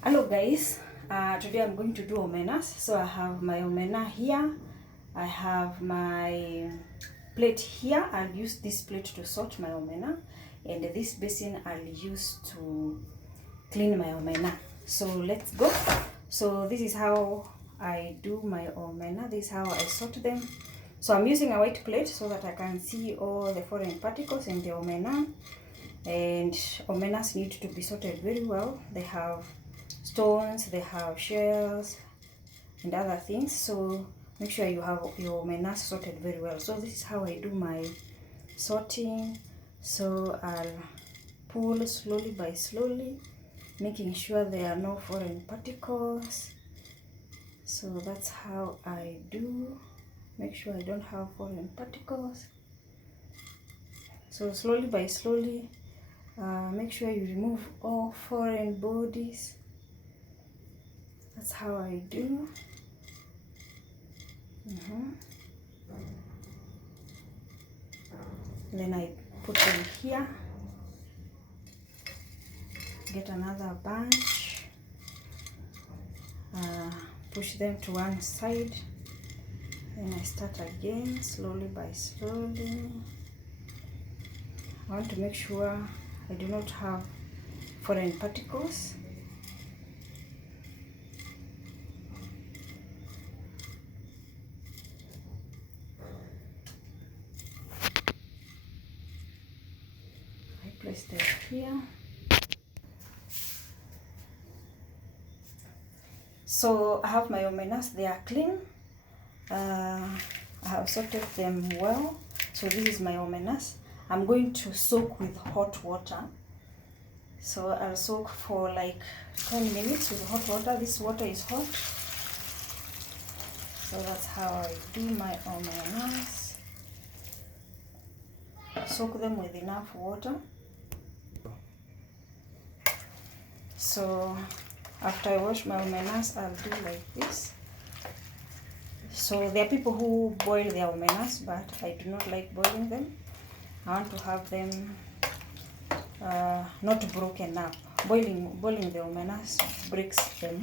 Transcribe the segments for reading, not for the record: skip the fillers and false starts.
Hello guys, today I'm going to do omenas. So I have my omena here, I have my plate here. I'll use this plate to sort my omena, and this basin I'll use to clean my omena. So let's go. So this is how I do my omena, this is how I sort them. So I'm using a white plate so that I can see all the foreign particles in the omena. And omenas need to be sorted very well. They have stones, they have shells and other things, so make sure you have your omenas sorted very well. So this is how I do my sorting. So I'll pull slowly by slowly, making sure there are no foreign particles. So that's how I do, make sure I don't have foreign particles. So slowly by slowly, make sure you remove all foreign bodies. That's how I do. Then I put them here, get another bunch, push them to one side, then I start again slowly by slowly. I want to make sure I do not have foreign particles. I place them here. So I have my omenas, they are clean. I have sorted them well. So this is my omenas. I'm going to soak with hot water. So I'll soak for like 10 minutes with hot water. This water is hot. So that's how I do my omenas. Soak them with enough water. So after I wash my omenas, I'll do like this. So there are people who boil their omenas, but I do not like boiling them. I want to have them not broken up. Boiling the omenas breaks them.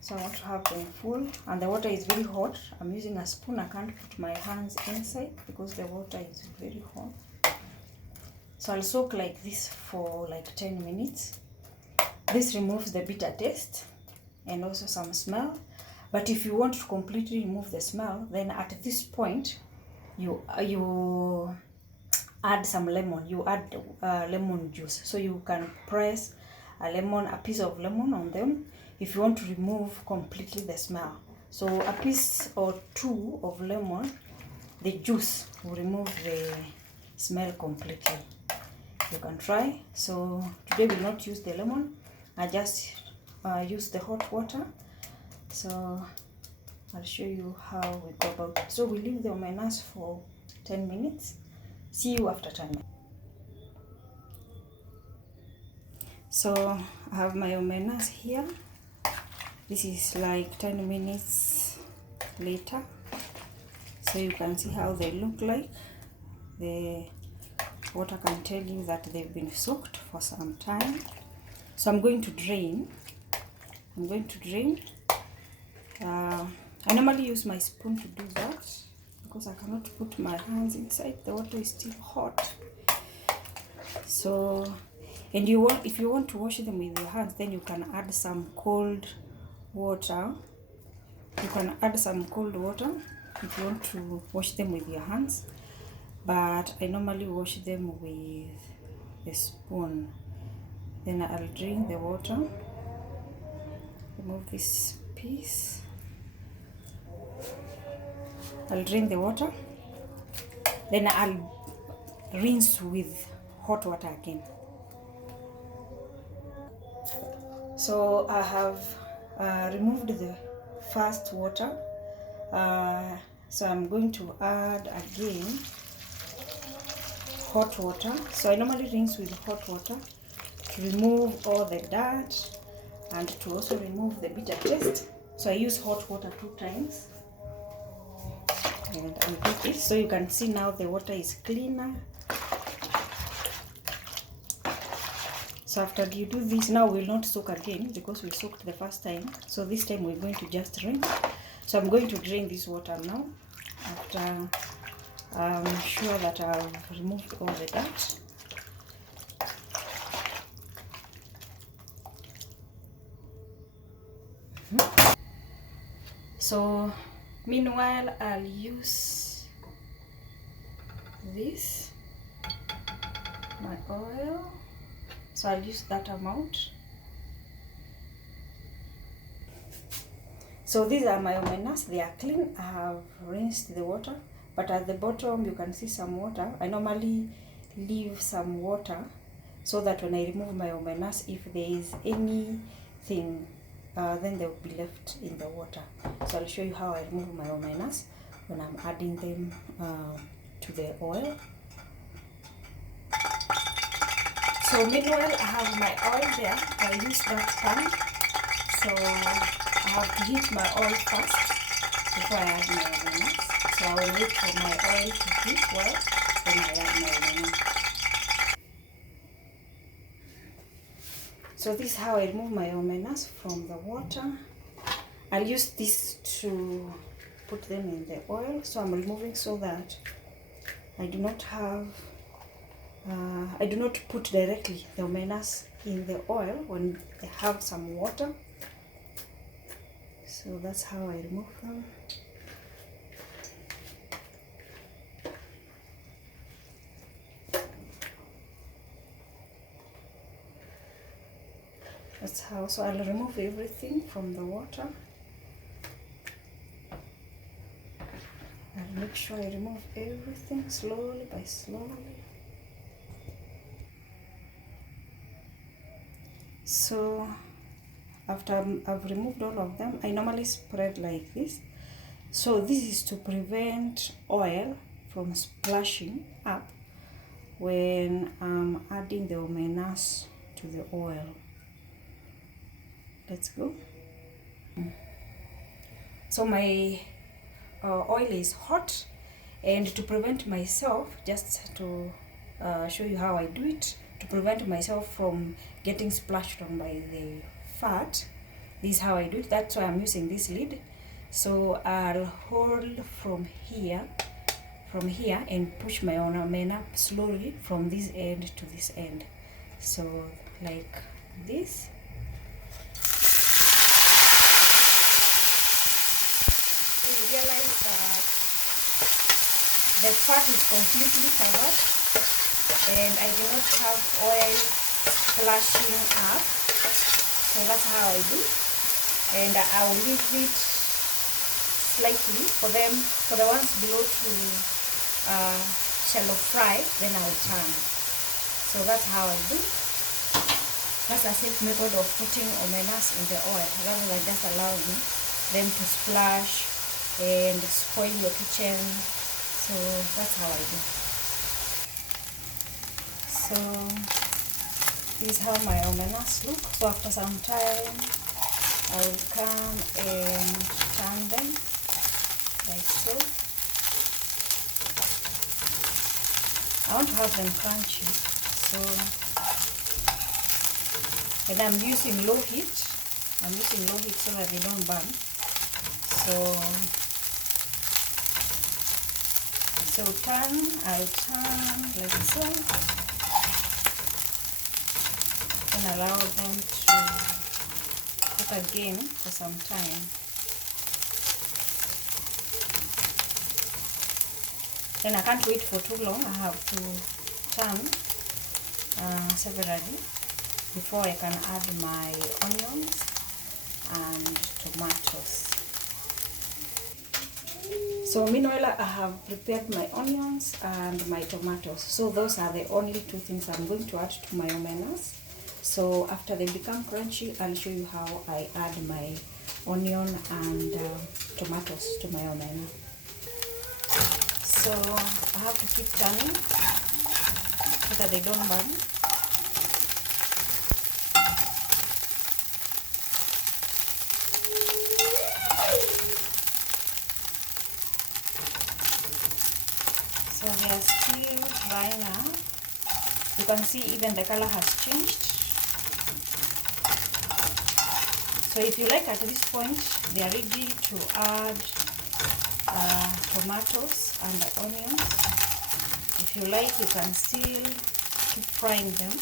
So I want to have them full, and the water is very hot. I'm using a spoon. I can't put my hands inside because the water is very hot. So I'll soak like this for like 10 minutes. This removes the bitter taste and also some smell. But if you want to completely remove the smell, then at this point you add some lemon. You add lemon juice. So you can press a piece of lemon on them if you want to remove completely the smell. So a piece or two of lemon, the juice will remove the smell completely. You can try. So today we will not use the lemon. I just use the hot water. So I'll show you how we go about it. So we leave the omenas for 10 minutes. See you after 10 minutes. So I have my omenas here. This is like 10 minutes later. So you can see how they look like. The water can tell you that they've been soaked for some time. So I'm going to drain. I normally use my spoon to do that because I cannot put my hands inside. The water is still hot. So, and if you want to wash them with your hands, then you can add some cold water. You can add some cold water if you want to wash them with your hands. But I normally wash them with a spoon. Then I'll drain the water. Remove this piece. I'll drain the water. Then I'll rinse with hot water again. So I have removed the first water. So I'm going to add again hot water. So I normally rinse with hot water to remove all the dirt and to also remove the bitter taste. So I use hot water 2 times. And I'll do this so you can see now the water is cleaner. So after you do this, now we'll not soak again because we soaked the first time. So this time we're going to just rinse. So I'm going to drain this water now after I'm sure that I've removed all the dirt. So meanwhile, I'll use this, my oil. So I'll use that amount. So these are my omenas. They are clean. I have rinsed the water, but at the bottom you can see some water. I normally leave some water so that when I remove my omenas, if there is anything, then they will be left in the water. So I'll show you how I remove my omenas when I'm adding them to the oil. So meanwhile, I have my oil there. I use that pan. So I have to heat my oil first before I add my omenas. So I will wait for my oil to heat well, then I add my omenas. So this is how I remove my omenas from the water. I'll use this to put them in the oil. So I'm removing so that I do not have, I do not put directly the omenas in the oil when they have some water. So that's how I remove them. That's how, so I'll remove everything from the water. I'll make sure I remove everything slowly by slowly. So after I've removed all of them, I normally spread like this. So this is to prevent oil from splashing up when I'm adding the omenas to the oil. Let's go. So my oil is hot, and to prevent myself, just to show you how I do it, to prevent myself from getting splashed on by the fat, this is how I do it. That's why I'm using this lid. So I'll hold from here and push my omena slowly from this end to this end. So like this. So you realize that the fat is completely covered and I do not have oil splashing up. So that's how I do. And I will leave it slightly for the ones below to shallow fry, then I will turn. So that's how I do. That's a safe method of putting omenas in the oil, rather than just allowing them to splash and spoil your kitchen. So that's how I do. So this is how my omenas look. So after some time, I will come and turn them like so. I want to have them crunchy, so, and I'm using low heat. I'm using low heat so that they don't burn. So I'll turn like so, and allow them to cook again for some time. Then I can't wait for too long. I have to turn severally before I can add my onions and tomatoes. So meanwhile, I have prepared my onions and my tomatoes. So those are the only two things I'm going to add to my omenas. So after they become crunchy, I'll show you how I add my onion and tomatoes to my omena. So I have to keep turning so that they don't burn. So they are still dry now. You can see even the color has changed. So if you like, at this point they are ready to add tomatoes and onions. If you like, you can still keep frying them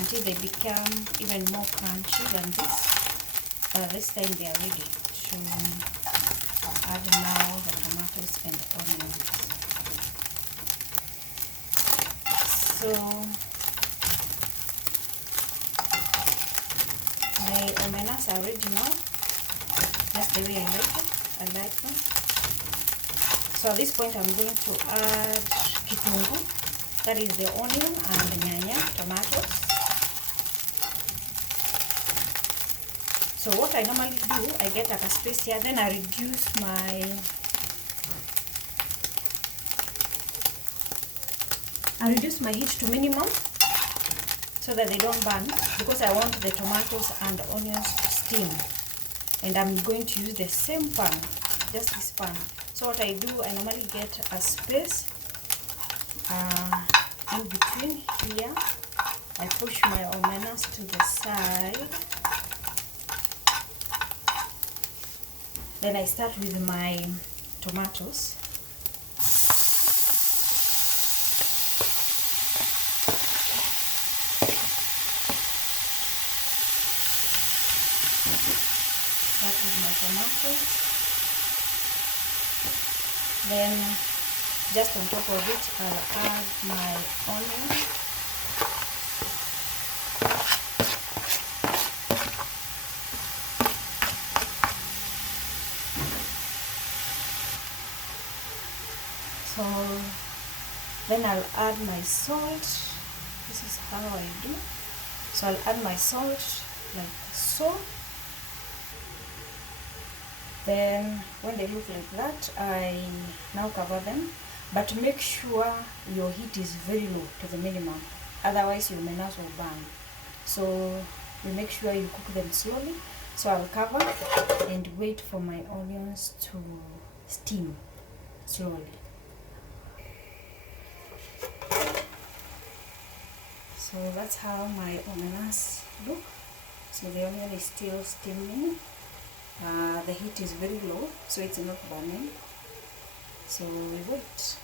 until they become even more crunchy than this. This time they are ready to add now the tomatoes and onions. So my omenas are ready now. That's the way I like it. I like them. So at this point I'm going to add kitungu, that is the onion, and nyanya, tomatoes. So what I normally do, I get a space here, then I reduce my heat to minimum so that they don't burn, because I want the tomatoes and onions to steam. And I'm going to use the same pan, just this pan. So what I do, I normally get a space in between here. I push my omenas to the side. Then I start with my tomatoes. Start with my tomatoes. Then just on top of it, I'll add my onion. So then I'll add my salt. This is how I do. So I'll add my salt like so. Then when they look like that, I now cover them, but make sure your heat is very low to the minimum, otherwise your omenas will burn. So you make sure you cook them slowly. So I'll cover and wait for my onions to steam slowly. So that's how my omenas look. So the onion is still steaming. The heat is very low, so it's not burning. So we wait.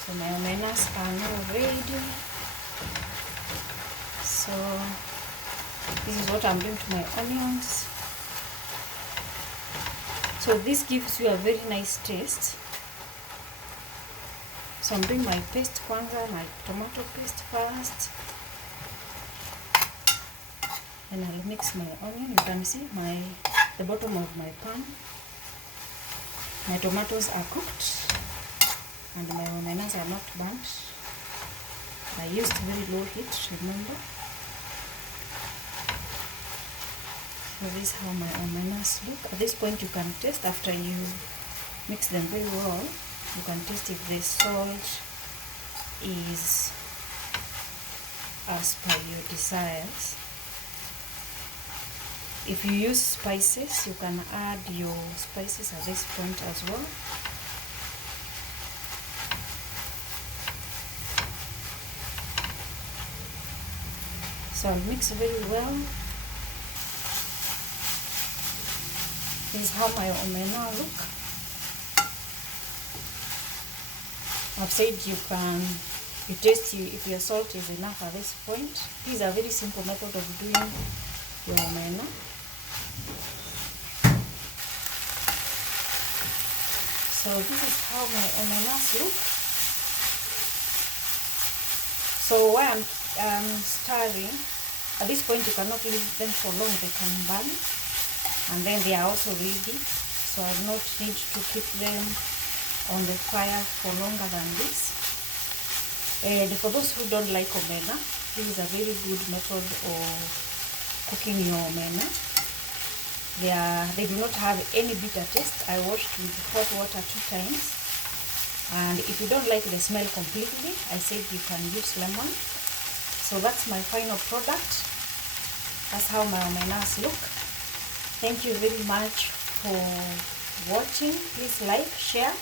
So my omenas are now ready. So this is what I'm doing to my onions. So this gives you a very nice taste. So I'm doing my paste kwanza, my tomato paste first. Then I'll mix my onion. You can see the bottom of my pan. My tomatoes are cooked and my omenas are not burnt. I used very low heat, remember. So this is how my omenas look. At this point you can taste, after you mix them very well, you can taste if the salt is as per your desires. If you use spices, you can add your spices at this point as well. So I'll mix very well. This is how my omena look. I've said you taste if your salt is enough at this point. This is a very simple method of doing your omena. So this is how my omenas look. So while I'm stirring, at this point you cannot leave them for long, they can burn. And then they are also ready, so I do not need to keep them on the fire for longer than this. And for those who don't like omena, this is a very good method of cooking your omena. They do not have any bitter taste. I washed with hot water 2 times. And if you don't like the smell completely, I said you can use lemon. So that's my final product. That's how my omenas look. Thank you very much for watching. Please like, share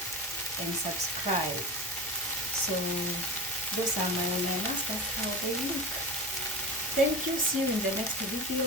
and subscribe. So those are my omenas. That's how they look. Thank you. See you in the next video.